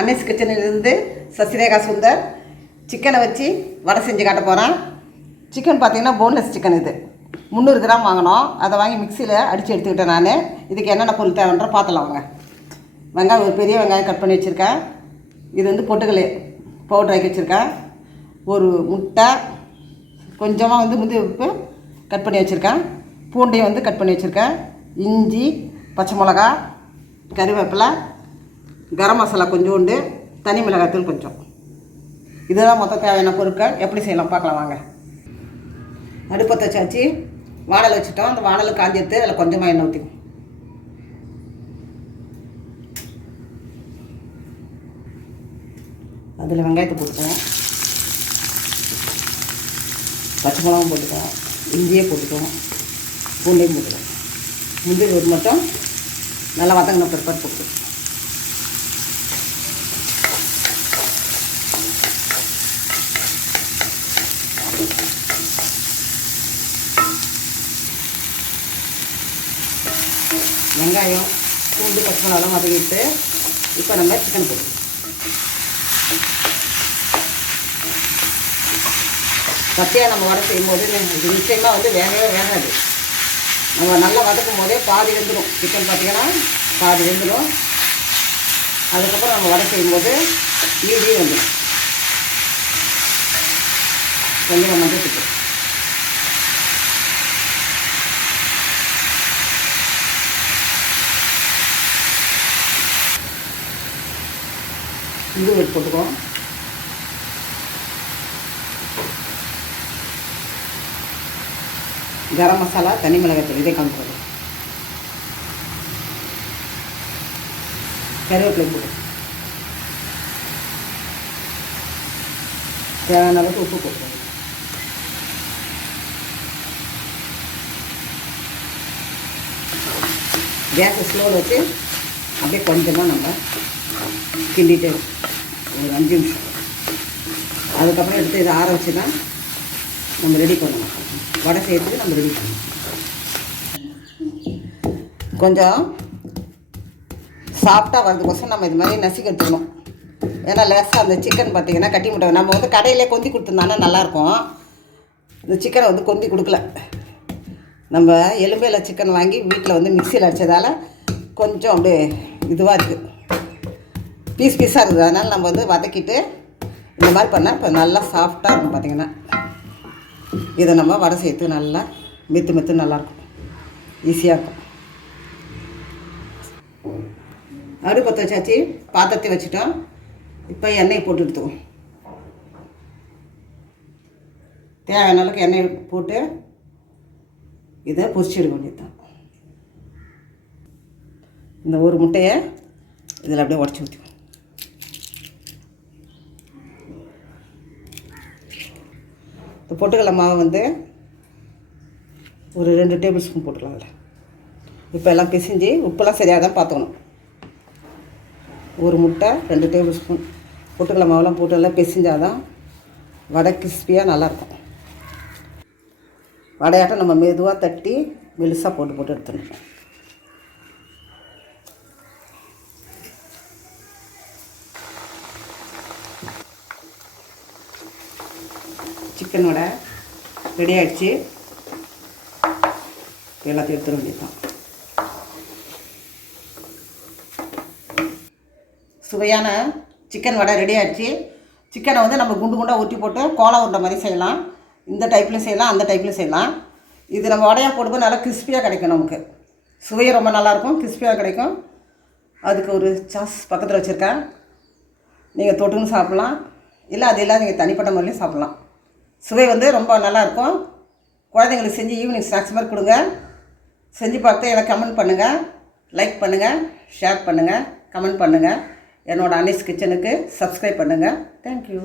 Annie's கிச்சனிலிருந்து Sasirekha Sundar. சிக்கனை வச்சு வடை செஞ்சு காட்ட போகிறேன். சிக்கன் பார்த்திங்கன்னா போன்லெஸ் சிக்கன். இது 300 கிராம் வாங்கினோம். அதை வாங்கி மிக்சியில் அடித்து எடுத்துக்கிட்டேன் நான். இதுக்கு என்னென்ன பொருள் தேவைன்ற பார்த்துலாம் வாங்க. வெங்காயம், ஒரு பெரிய வெங்காயம் கட் பண்ணி வச்சுருக்கேன். இது வந்து பொட்டுக்கல் பவுடர் ஆக்கி வச்சுருக்கேன். ஒரு முட்டை, கொஞ்சமாக வந்து முந்திரி உப்பு கட் பண்ணி வச்சுருக்கேன். பூண்டையும் வந்து கட் பண்ணி வச்சுருக்கேன். இஞ்சி, பச்சை மிளகா, கறிவேப்பிலை, கரம் மசாலா கொஞ்சோண்டு, தனி மிளகாய்த்தூள் கொஞ்சம். இதுதான் மொத்தம் தேவையான பொருட்கள். எப்படி செய்யலாம் பார்க்கலாம் வாங்க. அடுப்பத்தை வச்சாச்சு, வானல் வச்சுட்டோம். அந்த வானல் காஞ்சி எடுத்து அதில் கொஞ்சமாக எண்ணெய் ஊற்றிக்கும். அதில் வெங்காயத்தை போட்டுக்குவோம், பச்சை மிளகாவும் போட்டுக்குவோம், இஞ்சியே போட்டுக்குவோம், பூண்டையும் போட்டுக்குவோம். முந்திரி ஒரு மட்டும் நல்லா வதங்கின பிற்பாடு போட்டுக்குவோம். வெங்காயம், பூண்டு, பச்சை மிளகாலாம் வதக்கிட்டு இப்போ நம்ம சிக்கன் போடுவோம். பச்சையாக நம்ம வடை செய்யும்போது இது நிச்சயமாக வந்து வேகவே வேகாது. நம்ம நல்லா வதக்கும் போதே பாதி வெந்துடும். சிக்கன் பார்த்திங்கன்னா பாதி வெந்துடும். அதுக்கப்புறம் நம்ம வடை செய்யும்போது மீதி வந்துடும். கொஞ்சம் மஞ்சள் சிக்கன், இது வெட்டி போட்டுக்குவோம். கரம் மசாலா, தனி மிளகாய்த்தூள் இதே கலந்துருவோம். கருவேப்பிலை போட்டு தேவையான அளவுக்கு உப்பு போட்டுருவோம். கேஸை ஸ்லோவில் வச்சு அப்படியே கொஞ்சமாக நம்ம கிண்டிட்டு ஒரு 5 நிமிஷம். அதுக்கப்புறம் எடுத்து இதை ஆற வச்சு தான் நம்ம ரெடி பண்ணணும். வடை செய்யறதுக்கு நம்ம ரெடி பண்ணணும். கொஞ்சம் சாஃப்டாக வரதுக்கோசம் நம்ம இது மாதிரி நசுக்கி எடுத்துக்கணும். ஏன்னா லேசாக அந்த சிக்கன் பார்த்திங்கன்னா கட்டி முட்டை நம்ம வந்து கடையிலே கொந்தி கொடுத்துருந்தானா நல்லாயிருக்கும். இந்த சிக்கனை வந்து கொந்தி கொடுக்கல. நம்ம எலும்பையில் சிக்கன் வாங்கி வீட்டில் வந்து மிக்சியில் அடித்ததால் கொஞ்சம் அப்படியே இதுவாக இருக்குது, பீஸ் பீஸாக இருக்குது. அதனால் நம்ம வந்து வதக்கிட்டு இந்த மாதிரி பண்ணால் இப்போ நல்லா சாஃப்டாக இருக்கும். பார்த்திங்கன்னா இதை நம்ம வடை சேர்த்து நல்லா மெத்து நல்லாயிருக்கும், ஈஸியாக இருக்கும். அடுப்பத்தை வச்சாச்சு, பாத்திரத்தை வச்சுட்டோம். இப்போ எண்ணெயை போட்டு எடுத்துவோம். தேவையான அளவுக்கு எண்ணெய் போட்டு இதை பொரிச்சு எடுக்க வேண்டியதுதான். இந்த ஒரு முட்டையை இதில் அப்படியே உடச்சி ஊற்றிக்குவோம். இந்த பொட்டுக்கடலை மாவை வந்து ஒரு 2 டேபிள் ஸ்பூன் போட்டுக்கலாம். அதில் இப்போ எல்லாம் பிசைஞ்சு உப்பெல்லாம் சரியாக தான் பார்த்துக்கணும். ஒரு முட்டை, 2 டேபிள் ஸ்பூன் பொட்டுக்கடலை மாவெல்லாம் போட்டு எல்லாம் பிசைஞ்சால் தான் வடை கிறிஸ்பியாக நல்லாயிருக்கும். வடையாட்டம் நம்ம மெதுவாக தட்டி மெலிசாக போட்டு எடுத்துடணும். சிக்கன் வடை ரெடி ஆகிடுச்சு. எல்லாத்தையும் எடுத்துட வேண்டியதுதான். சுவையான சிக்கன் வடை ரெடி ஆகிடுச்சு. சிக்கனை வந்து நம்ம குண்டு குண்டாக ஊற்றி போட்டு கோலா உருண்டை மாதிரி செய்யலாம். இந்த டைப்லையும் செய்யலாம், அந்த டைப்லையும் செய்யலாம். இது நம்ம வடையாக போடும்போது நல்லா கிறிஸ்பியாக கிடைக்கும். நமக்கு சுவையும் ரொம்ப நல்லாயிருக்கும், கிறிஸ்பியாக கிடைக்கும். அதுக்கு ஒரு சாஸ் பக்கத்தில் வச்சுருக்கேன். நீங்கள் தொட்டுன்னு சாப்பிட்லாம், இல்லை அது இல்லாத நீங்கள் தனிப்பட்ட முறையிலையும் சாப்பிட்லாம். சுவை வந்து ரொம்ப நல்லாயிருக்கும். குழந்தைங்களுக்கு செஞ்சு ஈவினிங் ஸ்நாக்ஸ் மாதிரி கொடுங்க. செஞ்சு பார்த்து எனக்கு கமெண்ட் பண்ணுங்கள், லைக் பண்ணுங்கள், ஷேர் பண்ணுங்கள், கமெண்ட் பண்ணுங்கள். என்னோடய அன்னீஸ் கிச்சனுக்கு சப்ஸ்கிரைப் பண்ணுங்கள். தேங்க்யூ.